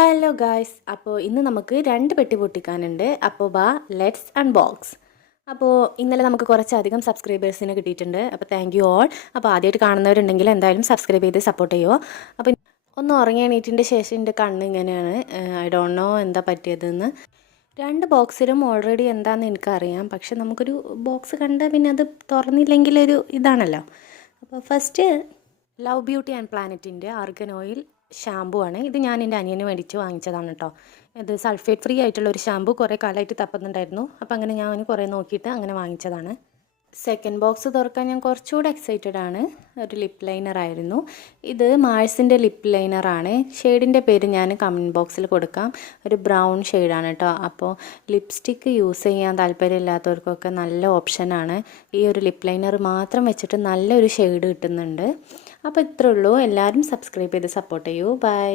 Hello guys, അപ്പോൾ ഇന്ന് നമുക്ക് രണ്ട് പെട്ടി പൊട്ടിക്കാനുണ്ട്. അപ്പോൾ ലെറ്റ്സ് അൺബോക്സ്. അപ്പോൾ ഇന്നലെ നമുക്ക് കുറച്ചധികം സബ്സ്ക്രൈബേഴ്സിന് കിട്ടിയിട്ടുണ്ട്. അപ്പോൾ താങ്ക് യു ഓൾ. അപ്പോൾ ആദ്യമായിട്ട് കാണുന്നവരുണ്ടെങ്കിൽ എന്തായാലും സബ്സ്ക്രൈബ് ചെയ്ത് സപ്പോർട്ട് ചെയ്യുമോ. അപ്പോൾ ഒന്ന് ഉറങ്ങി എണീറ്റിൻ്റെ ശേഷം എൻ്റെ കണ്ണ് ഇങ്ങനെയാണ്. ഐ ഡോണ്ട് നോ എന്താ പറ്റിയതെന്ന്. രണ്ട് ബോക്സിലും ഓൾറെഡി എന്താണെന്ന് എനിക്കറിയാം. പക്ഷെ നമുക്കൊരു ബോക്സ് കണ്ടാൽ പിന്നെ അത് തുറന്നില്ലെങ്കിലൊരു ഇതാണല്ലോ. അപ്പോൾ ഫസ്റ്റ് ലവ് ബ്യൂട്ടി ആൻഡ് പ്ലാനറ്റിൻ്റെ ആർഗൻ ഓയിൽ ഷാമ്പു ആണ്. ഇത് ഞാൻ എൻ്റെ അനിയന് വേണ്ടിയിട്ട് വാങ്ങിച്ചതാണ് കേട്ടോ. ഇത് സൾഫേറ്റ് ഫ്രീ ആയിട്ടുള്ള ഒരു ഷാമ്പു കുറേ കാലമായിട്ട് തപ്പുന്നുണ്ടായിരുന്നു. അപ്പോൾ അങ്ങനെ ഞാൻ കുറേ നോക്കിയിട്ട് അങ്ങനെ വാങ്ങിച്ചതാണ്. സെക്കൻഡ് ബോക്സ് തുറക്കാൻ ഞാൻ കുറച്ചുകൂടെ എക്സൈറ്റഡ് ആണ്. ഒരു ലിപ്പ് ലൈനർ ആയിരുന്നു. ഇത് മാഴ്സിൻ്റെ ലിപ്പ് ലൈനറാണ്. ഷെയ്ഡിൻ്റെ പേര് ഞാൻ കമൻറ്റ് ബോക്സിൽ കൊടുക്കാം. ഒരു ബ്രൗൺ ഷെയ്ഡാണ് കേട്ടോ. അപ്പോൾ ലിപ്സ്റ്റിക്ക് യൂസ് ചെയ്യാൻ താല്പര്യമില്ലാത്തവർക്കൊക്കെ നല്ല ഓപ്ഷനാണ്. ഈ ഒരു ലിപ്പ് ലൈനർ മാത്രം വെച്ചിട്ട് നല്ലൊരു ഷെയ്ഡ് കിട്ടുന്നുണ്ട്. അപ്പോൾ ഇത്രേ ഉള്ളൂ. എല്ലാവരും സബ്സ്ക്രൈബ് ചെയ്ത് സപ്പോർട്ട് ചെയ്യൂ. ബൈ.